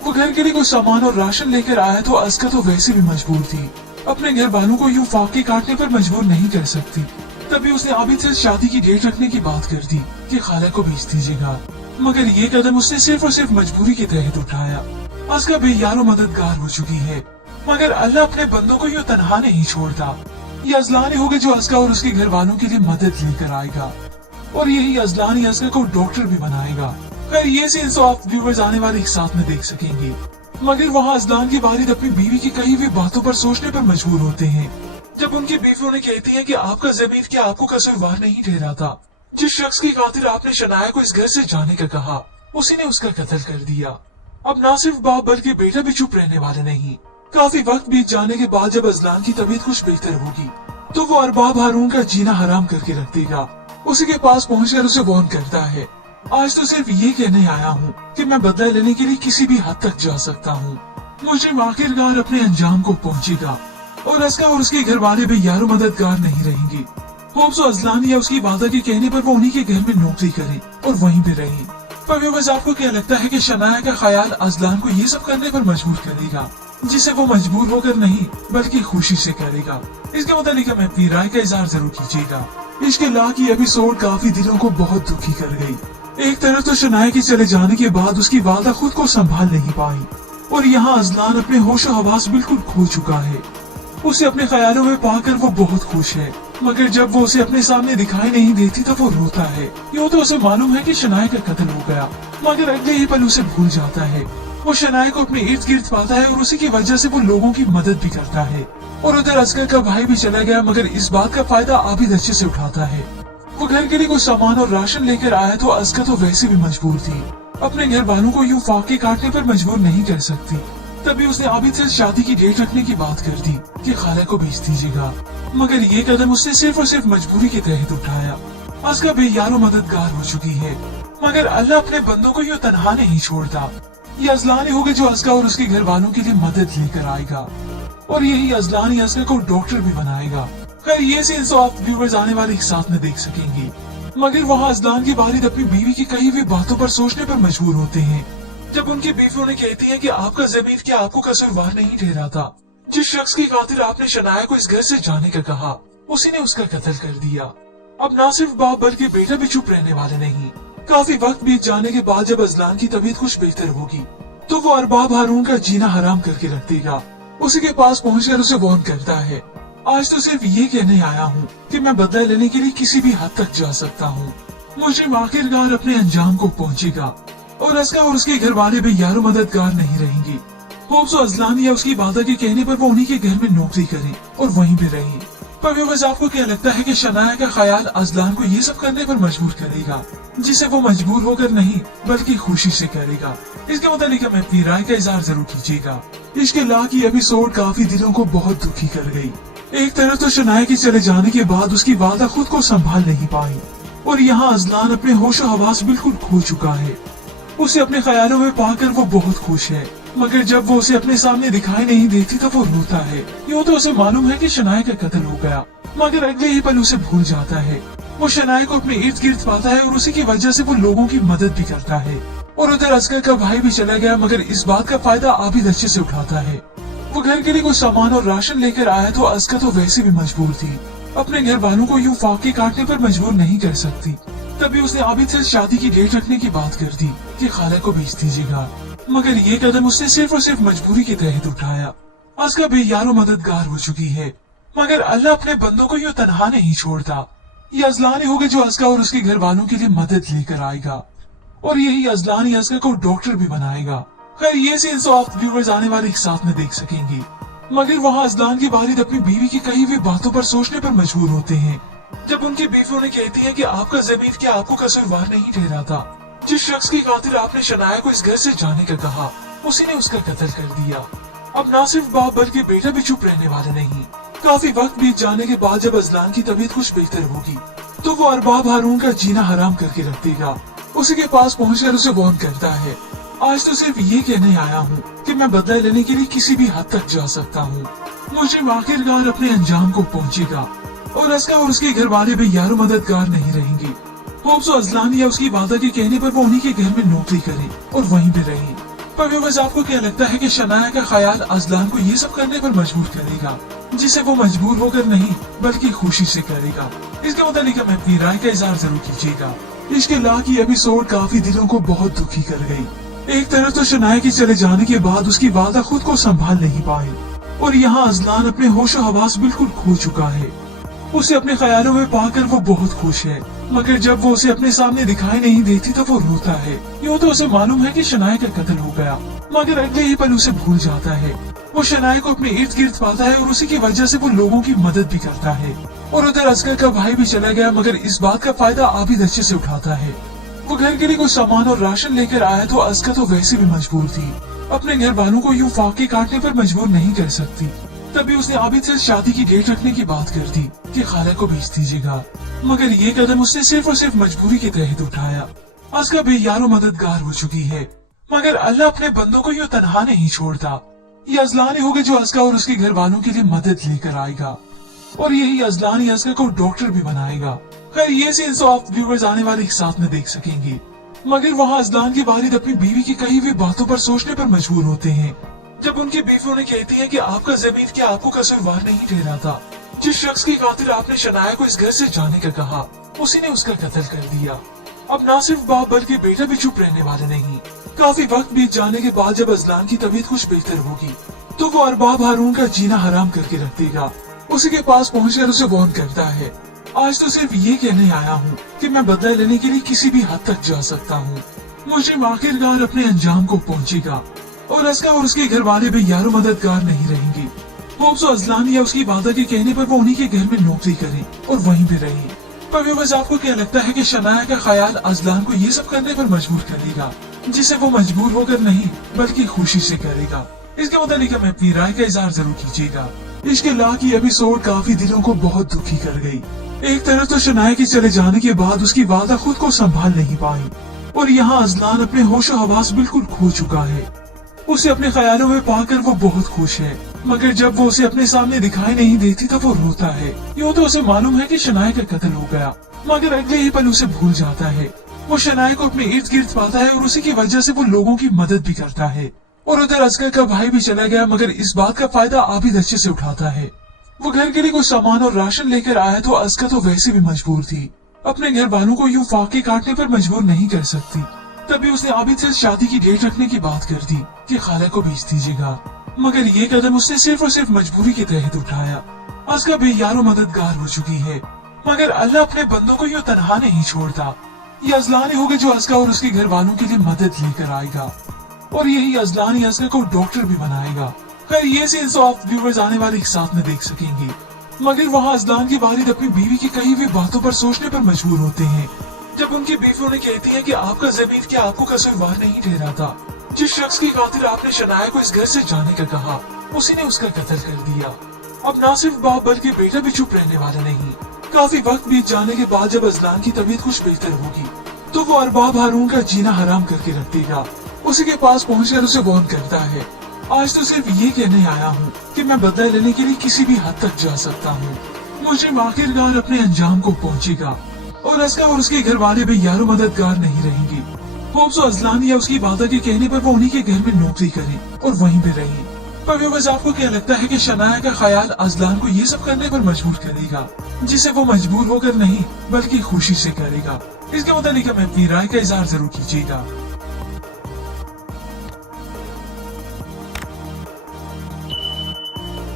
वो घर के लिए कुछ सामान और राशन लेकर आया तो अस्कर तो वैसे भी मजबूर थी, अपने घर वालों को यूँ फाके काटने पर मजबूर नहीं कर सकती। तभी उसने आबिद से शादी की डेट रखने की बात कर दी कि खाला को भेज दीजिएगा, मगर ये कदम उसने सिर्फ और सिर्फ मजबूरी के तहत उठाया। अस्कर बेयारो मददगार हो चुकी है, मगर अल्लाह अपने बंदों को यूँ तनहा नहीं छोड़ता। ये अजलान होगा जो अस्कर और उसके घर वालों के लिए मदद लेकर आएगा और यही अजलान ही अस्कर को डॉक्टर भी बनाएगा। खैर ये सीन्स तो आप व्यूअर्स आने वाले एक साथ में देख सकेंगे, मगर वहाँ अजलान के वालिद अपनी बीवी की कही हुई बातों पर सोचने पर मजबूर होते हैं जब उनकी बीवी उन्हें कहती है कि आपका ज़मीर क्या आपको कसूरवार नहीं ठहरा था? जिस शख्स की खातिर आपने शनाया को इस घर से जाने का कहा, उसी ने उसका कत्ल कर दिया। अब न सिर्फ बाप बल्कि बेटा भी चुप रहने वाले नहीं। काफी वक्त बीत जाने के बाद जब अजलान की तबीयत कुछ बेहतर होगी तो वो अरबाब हारून का जीना हराम करके रख देगा। उसी के पास पहुंचकर उसे वार्न करता है, आज तो सिर्फ ये कहने आया हूँ कि मैं बदला लेने के लिए किसी भी हद तक जा सकता हूँ। मुझे आखिरकार अपने अंजाम को पहुँचेगा और अस्का और उसके घर वाले भी यारो मददगार नहीं रहेंगे। होप्स और अजलान या उसकी वादा के कहने पर वो उन्हीं के घर में नौकरी करे और वहीं पे रहे। पर व्यूअर्स, आपको क्या लगता है कि शनाया का ख्याल अजलान को ये सब करने पर मजबूर करेगा, जिसे वो मजबूर होकर नहीं बल्कि खुशी से करेगा? इसके मुताबिक हमें अपनी राय का इजहार जरूर कीजिएगा। इश्क ला की एपिसोड काफी दिलों को बहुत दुखी कर गई। एक तरफ तो शनाया के चले जाने के बाद उसकी वादा खुद को संभाल नहीं पाई और यहाँ अजलान अपने होशो हवास बिल्कुल खो चुका है। उसे अपने ख्यालों में पाकर वो बहुत खुश है, मगर जब वो उसे अपने सामने दिखाई नहीं देती तो वो रोता है। यूँ तो उसे मालूम है कि शनाया का कत्ल हो गया, मगर अगले ही पल उसे भूल जाता है। वो शनाया को अपने इर्द गिर्द पाता है और उसी की वजह से वो लोगों की मदद भी करता है। और उधर अस्कर का भाई भी चला गया, मगर इस बात का फायदा आबिद अच्छे से उठाता है। वो घर के लिए कुछ सामान और राशन लेकर आया तो अस्कर तो वैसे भी मजबूर थी, अपने घर वालों को यूँ फाके काटने पर मजबूर नहीं कर सकती। तभी उसने आबिद से शादी की डेट रखने की बात कर दी कि खाला को भेज दीजिएगा, मगर ये कदम उसने सिर्फ और सिर्फ मजबूरी के तहत उठाया। अस्का बेयारो मददगार हो चुकी है, मगर अल्लाह अपने बंदों को यूँ तनहा नहीं छोड़ता। ये अजलान ही होगा जो अस्का और उसके घर वालों के लिए मदद लेकर आएगा और यही अजलान ही अस्का को डॉक्टर भी बनाएगा। खैर ये सीन्स तो आप व्यूअर्स आने वाले एक साथ में देख सकेंगे, मगर वहाँ अजलान के वालिद अपनी बीवी की कही हुई बातों पर सोचने पर मजबूर होते हैं जब उनकी बीवी उन्हें कहती है कि आपका ज़मीर क्या आपको कसूरवार नहीं ठहरा था? जिस शख्स की खातिर आपने शनाया को इस घर से जाने का कहा, उसी ने उसका कत्ल कर दिया। अब न सिर्फ बाप बल्कि बेटा भी चुप रहने वाले नहीं। काफी वक्त बीत जाने के बाद जब अजलान की तबीयत कुछ बेहतर होगी तो वो अरबाब हारून का जीना हराम करके रख देगा। उसी के पास पहुंचकर उसे वार्न करता है, आज तो सिर्फ ये कहने आया हूँ कि मैं बदला लेने के लिए किसी भी हद तक जा सकता हूँ। मुझे आखिरकार अपने अंजाम को पहुँचेगा और अस्का और उसके घर वाले भी यारो मददगार नहीं रहेंगे। होप्स और अजलान या उसकी वादा के कहने पर वो उन्हीं के घर में नौकरी करे और वहीं पे रहे। पर व्यूअर्स, आपको क्या लगता है कि शनाया का ख्याल अजलान को ये सब करने पर मजबूर करेगा, जिसे वो मजबूर होकर नहीं बल्कि खुशी से करेगा? इसके मुताबिक हमें अपनी राय का इजहार जरूर कीजिएगा। इश्क ला की एपिसोड काफी दिलों को बहुत दुखी कर गई। एक तरफ तो शनाया के चले जाने के बाद उसकी वादा खुद को संभाल नहीं पाई और यहाँ अजलान अपने होशो हवास बिल्कुल खो चुका है। उसे अपने ख्यालों में पाकर वो बहुत खुश है, मगर जब वो उसे अपने सामने दिखाई नहीं देती तो वो रोता है। यूँ तो उसे मालूम है कि शनाया का कत्ल हो गया, मगर अगले ही पल उसे भूल जाता है। वो शनाया को अपने इर्द गिर्द पाता है और उसी की वजह से वो लोगों की मदद भी करता है। और उधर अस्कर का भाई भी चला गया, मगर इस बात का फायदा आबिद अच्छे से उठाता है। वो घर के लिए कुछ सामान और राशन लेकर आया तो अस्कर तो वैसे भी मजबूर थी, अपने घर वालों को यूं फाके काटने पर मजबूर नहीं कर सकती। तभी उसने आबिद से शादी की डेट रखने की बात कर दी कि खाला को भेज दीजिएगा, मगर ये कदम उसने सिर्फ और सिर्फ मजबूरी के तहत उठाया। असका बेयारो मददगार हो चुकी है, मगर अल्लाह अपने बंदों को यूं तनहा नहीं छोड़ता। ये अजलान ही होगा जो असका और उसके घर वालों के लिए मदद लेकर आएगा, और यही अजलान ही असका को डॉक्टर भी बनाएगा। खैर ये सीन तो आप व्यूअर्स आने वाले एक साथ में देख सकेंगे, मगर वहाँ अजलान के वालिद अपनी बीवी की कही हुई बातों पर सोचने पर मजबूर होते हैं। जब उनकी बीवी उन्हें कहती है कि आपका ज़मीर क्या आपको कसूरवार नहीं ठहराता। जिस शख्स की खातिर आपने शनाया को इस घर से जाने का कहा, उसी ने उसका कत्ल कर दिया। अब ना सिर्फ बाप बल्कि बेटा भी चुप रहने वाला नहीं। काफी वक्त बीत जाने के बाद जब अजलान की तबीयत कुछ बेहतर होगी तो वो अरबाब हारून का जीना हराम करके रख देगा। उसी के पास पहुंचकर उसे वार्न करता है, आज तो सिर्फ ये कहने आया हूँ कि मैं बदला लेने के लिए किसी भी हद तक जा सकता हूँ। मुझे आखिरकार अपने अंजाम को पहुँचेगा और असका और उसके घर वाले भी यारो मददगार नहीं रहेंगे। होप्स अजलान या उसकी वादा के कहने पर वो उन्हीं के घर में नौकरी करे और वहीं पे रहे। पर व्यूअर्स आपको क्या लगता है कि शनाया का ख्याल अजलान को ये सब करने पर मजबूर करेगा, जिसे वो मजबूर होकर नहीं बल्कि खुशी से करेगा? इसके मुताबिक हमें अपनी राय का इजहार जरूर कीजिएगा। इश्क ला की एपिसोड काफी दिलों को बहुत दुखी कर गई। एक तरफ तो शनाया के चले जाने के बाद उसकी वादा खुद को संभाल नहीं पाई, और यहाँ अजलान अपने होशो हवास बिल्कुल खो चुका है। उसे अपने ख्यालों में पाकर वो बहुत खुश है, मगर जब वो उसे अपने सामने दिखाई नहीं देती तो वो रोता है। यूँ तो उसे मालूम है कि शनाया का कत्ल हो गया, मगर अगले ही पल उसे भूल जाता है। वो शनाया को अपने इर्द गिर्द पाता है और उसी की वजह से वो लोगों की मदद भी करता है। और उधर असगर का भाई भी चला गया, मगर इस बात का फायदा आबिद अच्छे से उठाता है। वो घर के लिए कुछ सामान और राशन लेकर आया तो असगर तो वैसे भी मजबूर थी, अपने घर वालों को यूँ फाके काटने पर मजबूर नहीं कर सकती। तभी उसने आबिद से शादी की डेट रखने की बात कर दी कि खाला को भेज दीजिएगा, मगर ये कदम उसने सिर्फ और सिर्फ मजबूरी के तहत उठाया। असका बेयारो मददगार हो चुकी है, मगर अल्लाह अपने बंदों को यूँ तनहा नहीं छोड़ता। ये अजलान ही होगा जो असका और उसके घर वालों के लिए मदद लेकर आएगा, और यही अजलान ही असका को डॉक्टर भी बनाएगा। खैर ये सीन तो आप व्यूअर्स आने वाले एक साथ में देख सकेंगे, मगर वहाँ अजलान के वालिद अपनी बीवी की कही हुई बातों पर सोचने पर मजबूर होते हैं। जब उनकी बीवी उन्हें कहती है कि आपका ज़मीर क्या आपको कसूरवार नहीं ठहराता। जिस शख्स की खातिर आपने शनाया को इस घर से जाने का कहा, उसी ने उसका कत्ल कर दिया। अब ना सिर्फ बाप बल्कि बेटा भी चुप रहने वाले नहीं। काफी वक्त बीत जाने के बाद जब अजलान की तबीयत कुछ बेहतर होगी तो वो अरबाब हारून का जीना हराम करके रख देगा। उसी के पास पहुंचकर उसे वार्न करता है, आज तो सिर्फ ये कहने आया हूँ कि मैं बदला लेने के लिए किसी भी हद तक जा सकता हूँ। मुझे आखिरकार अपने अंजाम को पहुँचेगा, और असका और उसके घर वाले भी यारो मददगार नहीं रहेंगे। होप्स अजलान या उसकी वादा के कहने पर वो उन्हीं के घर में नौकरी करे और वहीं पे रहे। पर व्यूअर्स आपको क्या लगता है कि शनाया का ख्याल अजलान को ये सब करने पर मजबूर करेगा, जिसे वो मजबूर होकर नहीं बल्कि खुशी से करेगा? इसके मुताबिक हमें अपनी राय का इजहार जरूर कीजिएगा। इश्क ला की एपिसोड काफी दिलों को बहुत दुखी कर गई। एक तरफ तो शनाया के चले जाने के बाद उसकी वादा खुद को संभाल नहीं पाई, और यहाँ अजलान अपने होशो हवास बिल्कुल खो चुका है। उसे अपने ख्यालों में पाकर वो बहुत खुश है, मगर जब वो उसे अपने सामने दिखाई नहीं देती तो वो रोता है। यूँ तो उसे मालूम है कि शनाया का कत्ल हो गया, मगर अगले ही पल उसे भूल जाता है। वो शनाया को अपने इर्द गिर्द पाता है और उसी की वजह से वो लोगों की मदद भी करता है। और उधर असगर का भाई भी चला गया, मगर इस बात का फायदा आबिद अच्छे से उठाता है। वो घर के लिए कुछ सामान और राशन लेकर आया तो असगर तो वैसे भी मजबूर थी, अपने घर वालों को यूँ फाके काटने पर मजबूर नहीं कर सकती। तभी उसने आबिद से शादी की डेट रखने की बात कर दी कि खाला को भेज दीजिएगा, मगर ये कदम उसने सिर्फ और सिर्फ मजबूरी के तहत उठाया। असका बेयारो मददगार हो चुकी है, मगर अल्लाह अपने बंदों को यूँ तनहा नहीं छोड़ता। ये अजलान ही होगा जो असका और उसके घर वालों के लिए मदद लेकर आएगा, और यही अजलान ही असका को डॉक्टर भी बनाएगा। खैर ये सीन तो आप व्यूअर्स आने वाले एक साथ में देख सकेंगे, मगर वहाँ अजलान के वालिद अपनी बीवी की कही हुई बातों पर सोचने पर मजबूर होते हैं। जब उनकी बीवी उन्हें कहती है कि आपका ज़मीर क्या आपको कसूरवार नहीं ठहराता। जिस शख्स की खातिर आपने शनाया को इस घर से जाने का कहा, उसी ने उसका कत्ल कर दिया। अब ना सिर्फ बाप बल्कि बेटा भी चुप रहने वाला नहीं। काफी वक्त बीत जाने के बाद जब अजलान की तबीयत कुछ बेहतर होगी तो वो अरबाब हारून का जीना हराम करके रख देगा। उसी के पास पहुंचकर उसे वार्न करता है, आज तो सिर्फ ये कहने आया हूँ कि मैं बदला लेने के लिए किसी भी हद तक जा सकता हूँ। मुझे आखिरकार अपने अंजाम को पहुँचेगा, और असका और उसके घर वाले भी यारो मददगार नहीं रहेंगे। होप्स अजलान या उसकी वादा के कहने पर वो उन्हीं के घर में नौकरी करे और वहीं पे रहे। सुपर व्यूअर्स, आपको क्या लगता है कि शनाया का ख्याल अजलान को ये सब करने पर मजबूर करेगा, जिसे वो मजबूर होकर नहीं बल्कि खुशी से करेगा? इसके मुतालिक हमें अपनी राय का इजहार जरूर कीजिएगा।